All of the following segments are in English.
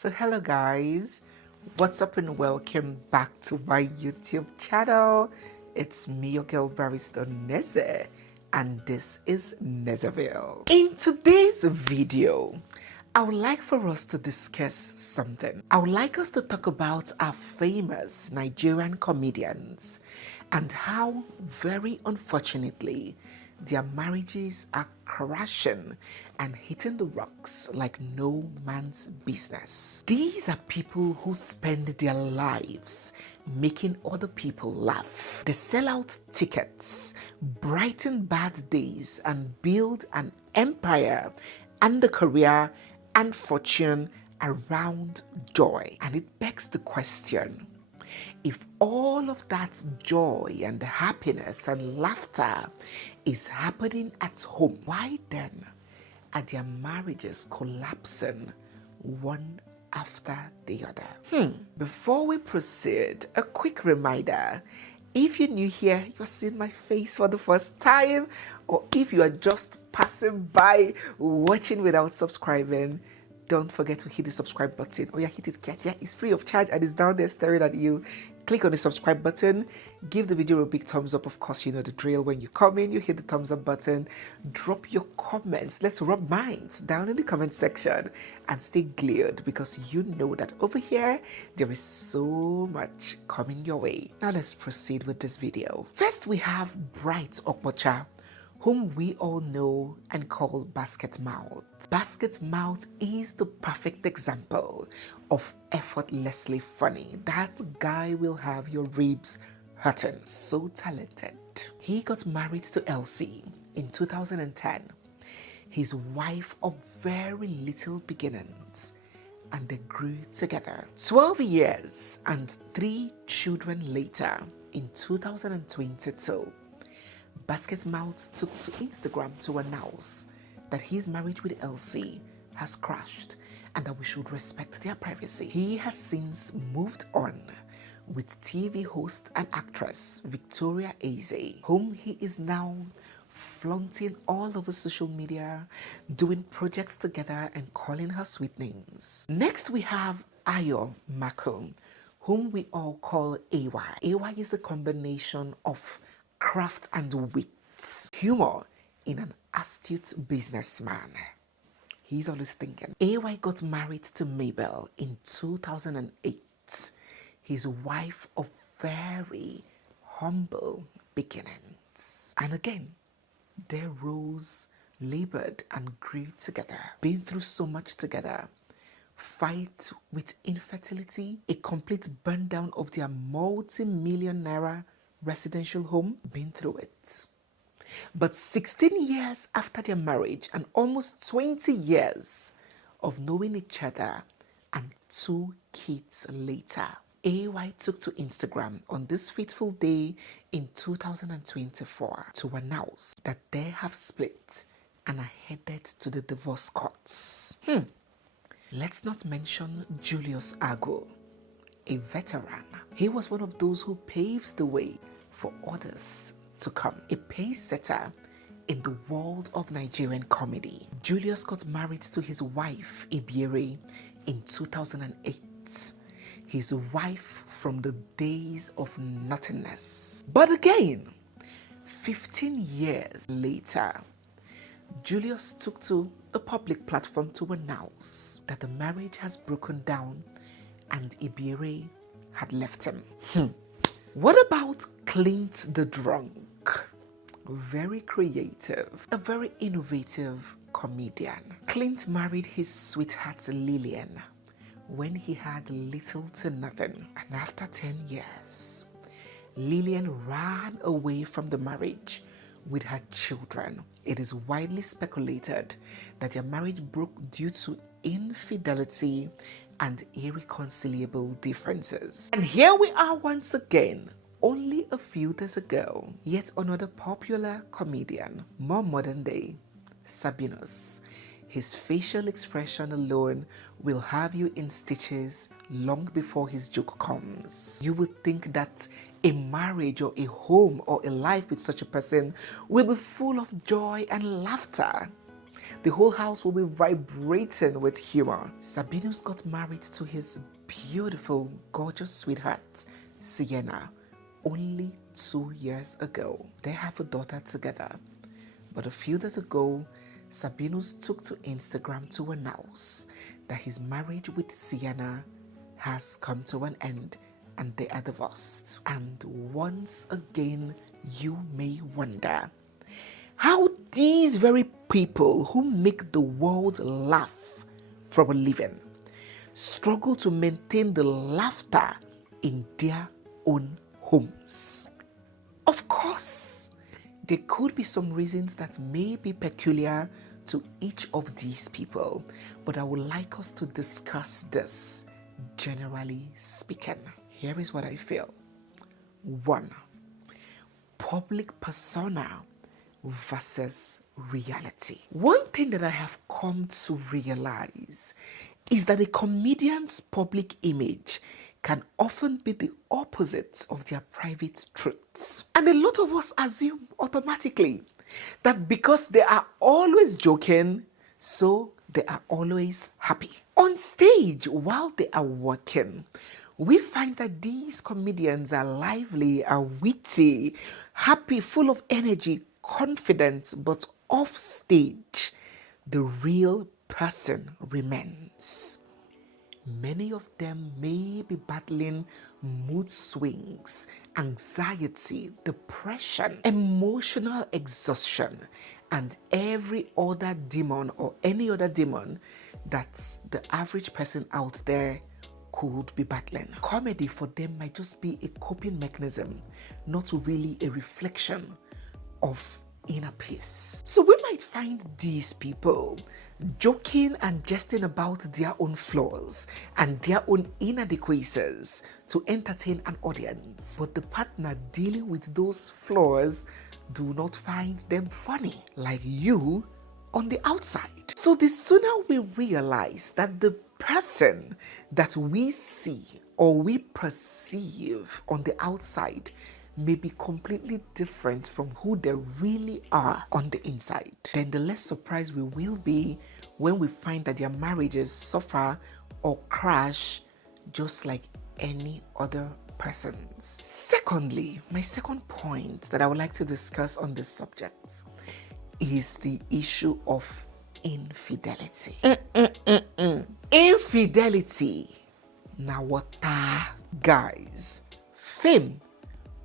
So hello guys, what's up and welcome back to my YouTube channel. It's me, your girl barrister Neze, and this is Nezeville. In today's video, I would like for us to discuss something. I would like us to talk about our famous Nigerian comedians and how, very unfortunately, their marriages are crashing and hitting the rocks like no man's business. These are people who spend their lives making other people laugh. They sell out tickets, brighten bad days, and build an empire and a career and fortune around joy. And it begs the question, if all of that joy and happiness and laughter is happening at home, why then are their marriages collapsing one after the other? Before we proceed, a quick reminder. If you're new here, you're seeing my face for the first time, or if you are just passing by watching without subscribing, don't forget to hit the subscribe button. Oh yeah, hit it. Yeah, it's free of charge and it's down there staring at you. Click on the subscribe button. Give the video a big thumbs up. Of course, you know the drill. When you come in, you hit the thumbs up button. Drop your comments. Let's rub minds down in the comment section and stay glued because you know that over here, there is so much coming your way. Now let's proceed with this video. First, we have Bright Okpocha, whom we all know and call Basket Mouth. Basket Mouth is the perfect example of effortlessly funny. That guy will have your ribs hurting. So talented. He got married to Elsie in 2010. His wife of very little beginnings, and they grew together. 12 years and 3 children later, in 2022, Basket Mouth took to Instagram to announce that his marriage with Elsie has crashed and that we should respect their privacy. He has since moved on with TV host and actress Victoria Eze, whom he is now flaunting all over social media, doing projects together and calling her sweet names. Next we have Ayo Mako, whom we all call AY. AY is a combination of craft and wit, humor in an astute businessman. He's always thinking. AY got married to Mabel in 2008, his wife of very humble beginnings. And again, they rose, labored, and grew together, been through so much together. Fight with infertility, a complete burn down of their multi-million naira residential home, been through it. But 16 years after their marriage and almost 20 years of knowing each other and 2 kids later, AY took to Instagram on this fateful day in 2024 to announce that they have split and are headed to the divorce courts. Let's not mention Julius Ago, a veteran. He was one of those who paved the way for others to come, a pace setter in the world of Nigerian comedy. Julius got married to his wife Ibiere in 2008, his wife from the days of nothingness. But again, 15 years later, Julius took to a public platform to announce that the marriage has broken down and Ibiere had left him. What about Clint the Drunk? Very creative, a very innovative comedian. Clint married his sweetheart Lillian when he had little to nothing. And after 10 years, Lillian ran away from the marriage with her children. It is widely speculated that their marriage broke due to infidelity and irreconcilable differences. And here we are once again, only a few days ago, yet another popular comedian, more modern day, Sabinus. His facial expression alone will have you in stitches long before his joke comes. You would think that a marriage or a home or a life with such a person will be full of joy and laughter. The whole house will be vibrating with humor. Sabinus got married to his beautiful, gorgeous sweetheart, Sienna, only 2 years ago. They have a daughter together. But a few days ago, Sabinus took to Instagram to announce that his marriage with Sienna has come to an end and they are divorced. And once again, you may wonder how these very people who make the world laugh for a living struggle to maintain the laughter in their own homes. Of course, there could be some reasons that may be peculiar to each of these people, but I would like us to discuss this generally speaking. Here is what I feel. 1. Public persona versus reality. One thing that I have come to realize is that a comedian's public image can often be the opposite of their private truths. And a lot of us assume automatically that because they are always joking, so they are always happy. On stage, while they are working, we find that these comedians are lively, are witty, happy, full of energy, confident, but off stage, the real person remains. Many of them may be battling mood swings, anxiety, depression, emotional exhaustion, and every other demon or any other demon that the average person out there could be battling. Comedy for them might just be a coping mechanism, not really a reflection of inner peace. So we might find these people joking and jesting about their own flaws and their own inadequacies to entertain an audience. But the partner dealing with those flaws do not find them funny, like you on the outside. So the sooner we realize that the person that we see or we perceive on the outside may be completely different from who they really are on the inside, then the less surprised we will be when we find that their marriages suffer or crash just like any other person's. Secondly, my second point that I would like to discuss on this subject is the issue of infidelity. Infidelity. Now what, guys? Fame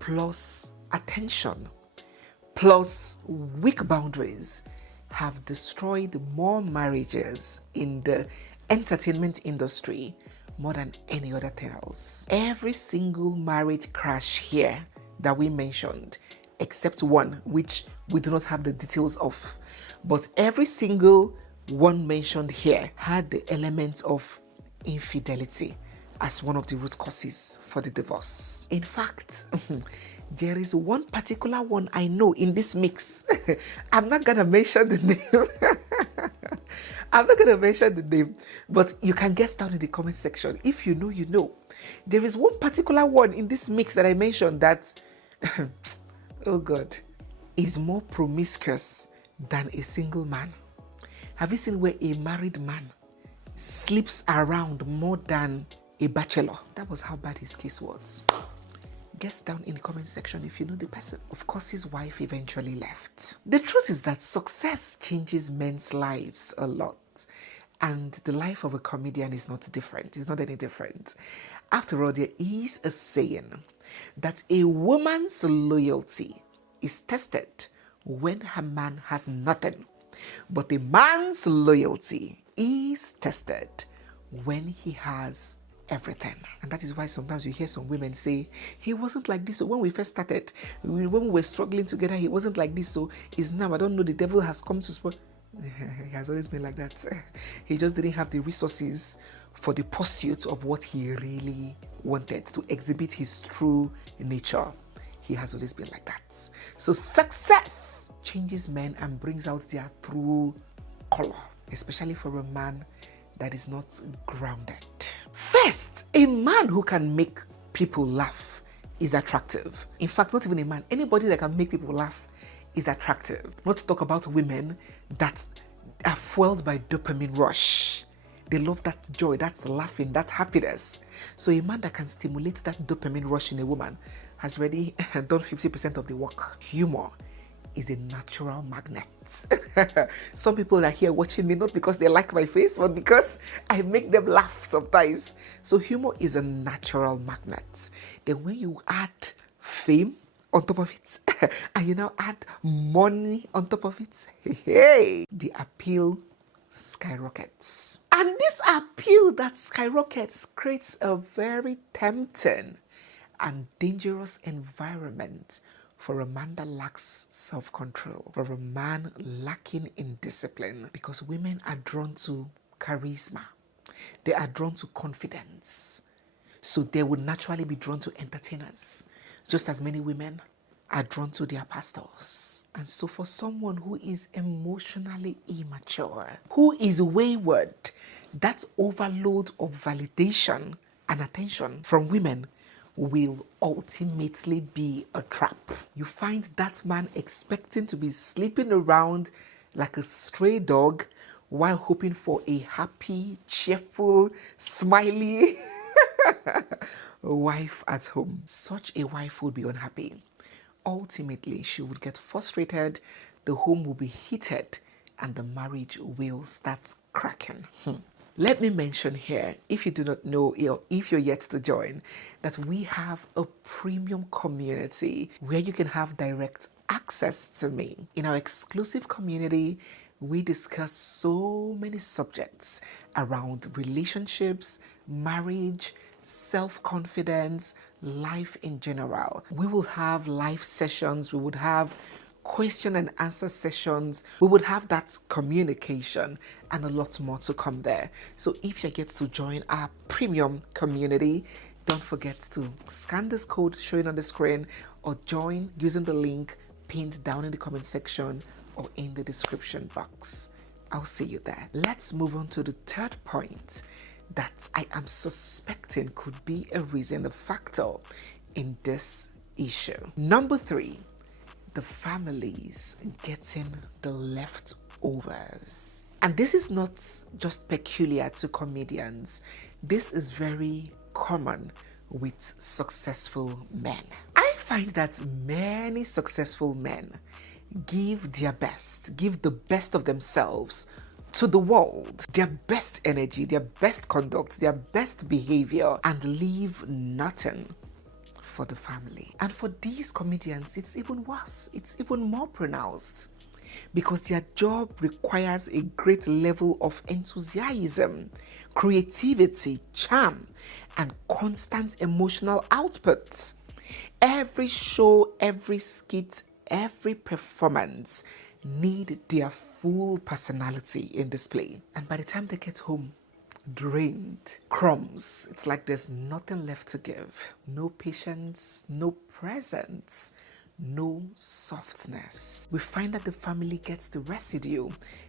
plus attention plus weak boundaries have destroyed more marriages in the entertainment industry more than any other thing else. Every single marriage crash here that we mentioned, except one which we do not have the details of, but every single one mentioned here had the element of infidelity as one of the root causes for the divorce. In fact, there is one particular one I know in this mix. I'm not gonna mention the name. I'm not gonna mention the name, but you can guess down in the comment section. If you know, you know. There is one particular one in this mix that I mentioned that, oh God, is more promiscuous than a single man. Have you seen where a married man sleeps around more than a bachelor? That was how bad his case was. Guess down in the comment section if you know the person. Of course, his wife eventually left. The truth is that success changes men's lives a lot. And the life of a comedian is not different. It's not any different. After all, there is a saying that a woman's loyalty is tested when her man has nothing. But a man's loyalty is tested when he has everything. And that is why sometimes you hear some women say, he wasn't like this. So when we first started, when we were struggling together, he wasn't like this. So it's now, I don't know, the devil has come to spoil. He has always been like that. He just didn't have the resources for the pursuit of what he really wanted, to exhibit his true nature. He has always been like that. So success changes men and brings out their true color, especially for a man that is not grounded. First, a man who can make people laugh is attractive. In fact, not even a man, anybody that can make people laugh is attractive. Not to talk about women that are fueled by dopamine rush. They love that joy, that's laughing, that happiness. So a man that can stimulate that dopamine rush in a woman has already done 50% of the work. Humor is a natural magnet. Some people are here watching me not because they like my face, but because I make them laugh sometimes. So humor is a natural magnet. Then when you add fame on top of it, and you now add money on top of it, hey, the appeal skyrockets. And this appeal that skyrockets creates a very tempting and dangerous environment for a man that lacks self-control, for a man lacking in discipline, because women are drawn to charisma. They are drawn to confidence. So they would naturally be drawn to entertainers, just as many women are drawn to their pastors. And so for someone who is emotionally immature, who is wayward, that overload of validation and attention from women will ultimately be a trap. You find that man expecting to be sleeping around like a stray dog while hoping for a happy, cheerful, smiley wife at home. Such a wife would be unhappy. Ultimately, she would get frustrated, the home will be heated, and the marriage will start cracking. Let me mention here, if you do not know, or if you're yet to join, that we have a premium community where you can have direct access to me. In our exclusive community, we discuss so many subjects around relationships, marriage, self-confidence, life in general. We will have live sessions, we would have question and answer sessions, we would have that communication and a lot more to come there. So if you get to join our premium community, don't forget to scan this code showing on the screen or join using the link pinned down in the comment section or in the description box. I'll see you there. Let's move on to the third point that I am suspecting could be a reason, a factor in this issue. Number 3, the families getting the leftovers. And this is not just peculiar to comedians. This is very common with successful men. I find that many successful men give their best, give the best of themselves to the world, their best energy, their best conduct, their best behavior, and leave nothing for the family. And for these comedians, it's even worse. It's even more pronounced because their job requires a great level of enthusiasm, creativity, charm, and constant emotional output. Every show, every skit, every performance need their full personality in display. And by the time they get home, drained, crumbs, it's like there's nothing left to give. No patience, no presence, no softness. We find that the family gets the residue,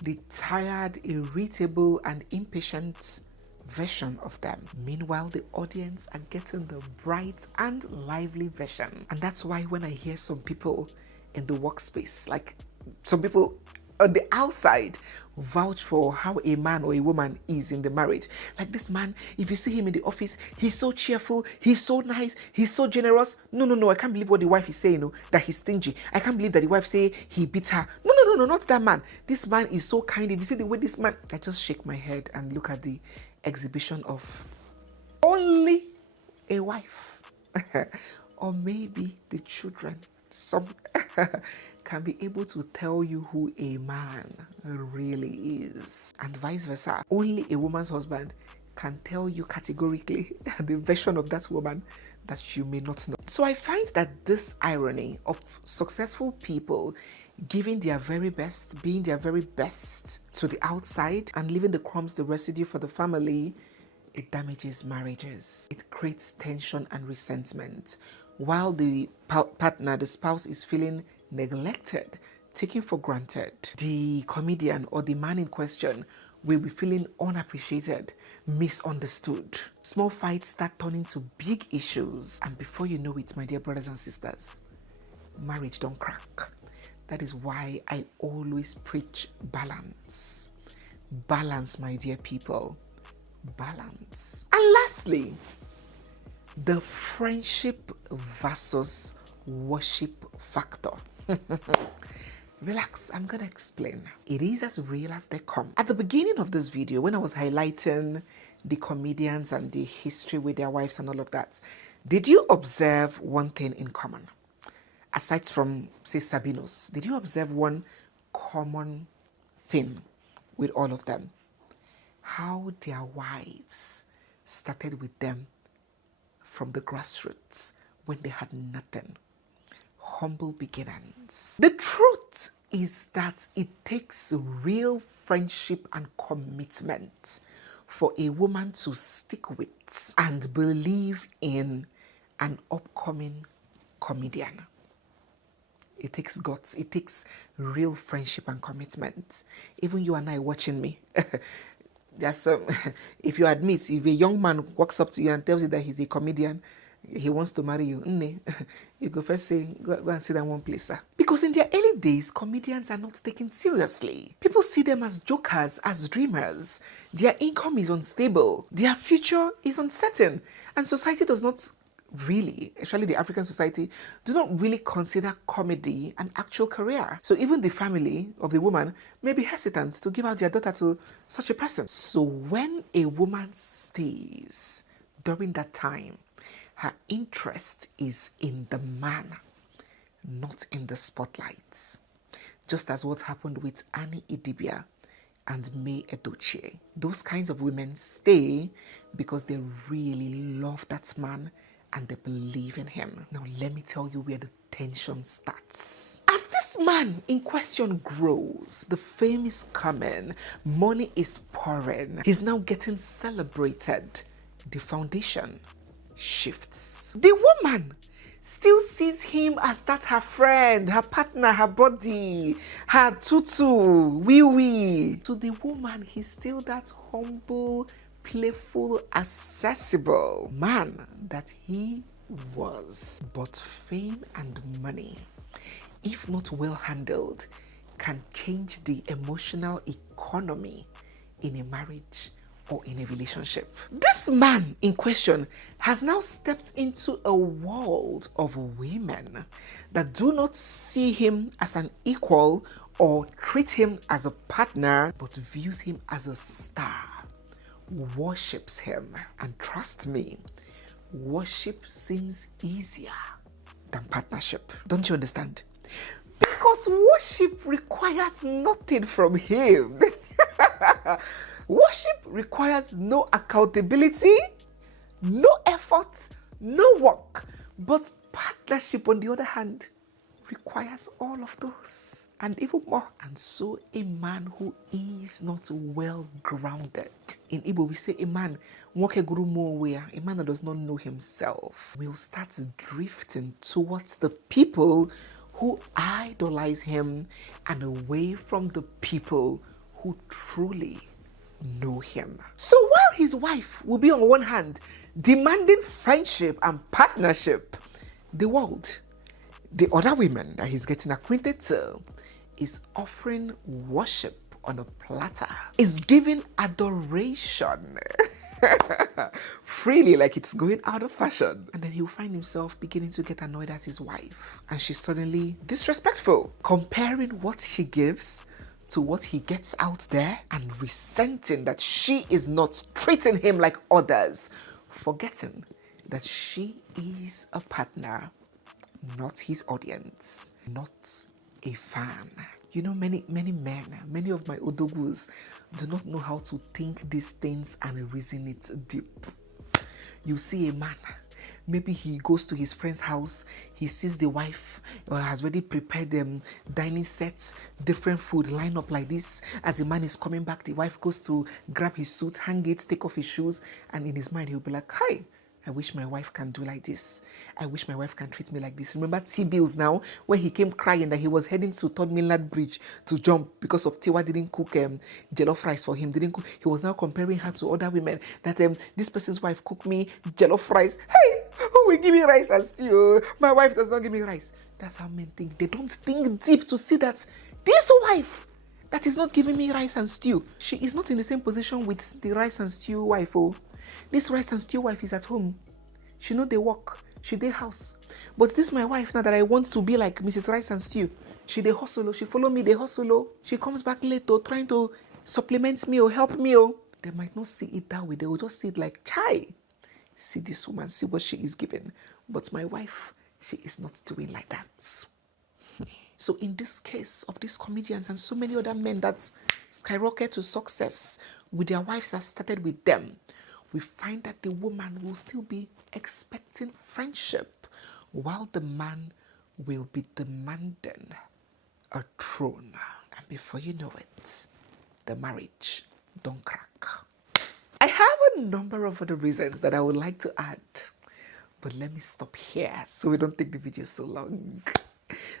the tired, irritable, and impatient version of them. Meanwhile, the audience are getting the bright and lively version. And that's why when I hear some people in the workspace, like some people on the outside, vouch for how a man or a woman is in the marriage. Like this man, if you see him in the office, he's so cheerful, he's so nice, he's so generous. No, I can't believe what the wife is saying, that he's stingy. I can't believe that the wife say he beats her. No, not that man. This man is so kind. If you see the way this man, I just shake my head and look at the exhibition of only a wife or maybe the children. Some can be able to tell you who a man really is, and vice versa. Only a woman's husband can tell you categorically the version of that woman that you may not know. So I find that this irony of successful people giving their very best, being their very best to the outside and leaving the crumbs, the residue for the family, it damages marriages. It creates tension and resentment. While the partner, the spouse, is feeling neglected, taken for granted, the comedian or the man in question will be feeling unappreciated, misunderstood. Small fights start turning to big issues, and before you know it, my dear brothers and sisters, marriage don't crack. That is why I always preach balance. Balance, my dear people. Balance. And lastly, the friendship versus worship factor. Relax, I'm gonna explain. It is as real as they come. At the beginning of this video, when I was highlighting the comedians and the history with their wives and all of that, did you observe one thing in common? Aside from, say, Sabinos, did you observe one common thing with all of them? How their wives started with them from the grassroots when they had nothing. Humble beginnings. The truth is that it takes real friendship and commitment for a woman to stick with and believe in an upcoming comedian. It takes guts. It takes real friendship and commitment. Even you and I watching me. There's some, if you admit, if a young man walks up to you and tells you that he's a comedian, he wants to marry you, you go first say, go and sit down one place, sir. Because in their early days, comedians are not taken seriously. People see them as jokers, as dreamers. Their income is unstable. Their future is uncertain. And society does not really, especially the African society, do not really consider comedy an actual career. So even the family of the woman may be hesitant to give out their daughter to such a person. So when a woman stays during that time, her interest is in the man, not in the spotlights. Just as what happened with Annie Idibia and May Edochie. Those kinds of women stay because they really love that man and they believe in him. Now let me tell you where the tension starts. As this man in question grows, the fame is coming, money is pouring, he's now getting celebrated. The foundation shifts. The woman still sees him as that her friend, her partner, her body, her tutu, wee wee. To the woman, he's still that humble, playful, accessible man that he was. But fame and money, if not well handled, can change the emotional economy in a marriage or in a relationship. This man in question has now stepped into a world of women that do not see him as an equal or treat him as a partner, but views him as a star, worships him. And trust me, worship seems easier than partnership. Don't you understand? Because worship requires nothing from him. Worship requires no accountability, no effort, no work. But partnership, on the other hand, requires all of those and even more. And so a man who is not well grounded, in Igbo we say a man that does not know himself, will start drifting towards the people who idolize him and away from the people who truly know him. So while his wife will be on one hand demanding friendship and partnership, the world, the other women that he's getting acquainted to, is offering worship on a platter, is giving adoration freely, like it's going out of fashion. And then he'll find himself beginning to get annoyed at his wife, and she's suddenly disrespectful, comparing what she gives to what he gets out there and resenting that she is not treating him like others, forgetting that she is a partner, not his audience, not a fan. You know, many men, many of my odogus do not know how to think these things and reason it deep. You see a man, maybe he goes to his friend's house, he sees the wife has already prepared them dining sets, different food line up like this. As the man is coming back, the wife goes to grab his suit, hang it, take off his shoes, and in his mind he'll be like, hi, I wish my wife can do like this. I wish my wife can treat me like this. Remember T-Bills now, when he came crying that he was heading to Third Mainland Bridge to jump because of Tiwa didn't cook jollof rice for him. Didn't cook. He was now comparing her to other women. That this person's wife cooked me jollof rice. Hey, who will give me rice and stew? My wife does not give me rice. That's how men think. They don't think deep to see that this wife that is not giving me rice and stew. She is not in the same position with the rice and stew wife. Oh, this rice and stew wife is at home. She know they work. She dey house. But this my wife now that I want to be like Mrs. Rice and Stew. She dey hustle. Oh. She follow me, they hustle. Oh. She comes back late, oh, trying to supplement me or help me. Oh. They might not see it that way. They will just see it like, chai. See this woman, see what she is giving. But my wife, she is not doing like that. So in this case of these comedians and so many other men that skyrocket to success with their wives that started with them, we find that the woman will still be expecting friendship while the man will be demanding a throne. And before you know it, the marriage don't crack. I have a number of other reasons that I would like to add, but let me stop here so we don't take the video so long.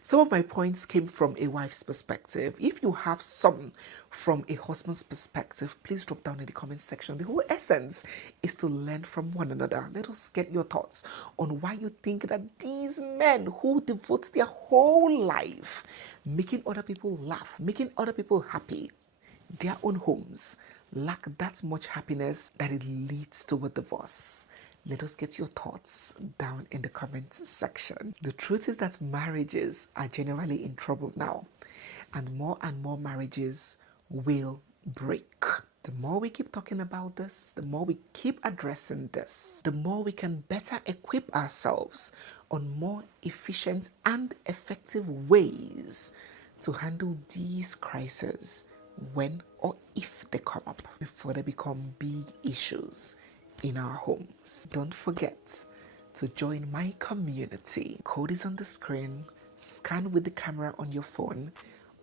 Some of my points came from a wife's perspective. If you have some from a husband's perspective, please drop down in the comment section. The whole essence is to learn from one another. Let us get your thoughts on why you think that these men who devote their whole life making other people laugh, making other people happy, their own homes, lack that much happiness that it leads to a divorce. Let us get your thoughts down in the comments section. The truth is that marriages are generally in trouble now, and more marriages will break. The more we keep talking about this, the more we keep addressing this, the more we can better equip ourselves on more efficient and effective ways to handle these crises when or if they come up, before they become big issues in our homes. Don't forget to join my community. Code is on the screen. Scan with the camera on your phone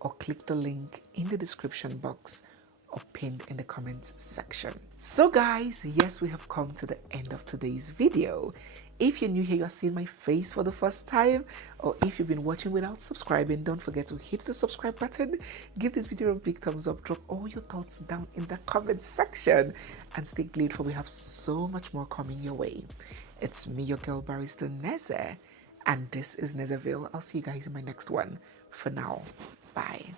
or click the link in the description box or pinned in the comment section. So guys, yes, we have come to the end of today's video. If you're new here, you're seeing my face for the first time, or if you've been watching without subscribing, don't forget to hit the subscribe button, give this video a big thumbs up, drop all your thoughts down in the comment section, and stay glued for we have so much more coming your way. It's me, your girl barrister Neze, and this is Nezeville. I'll see you guys in my next one. For now, bye.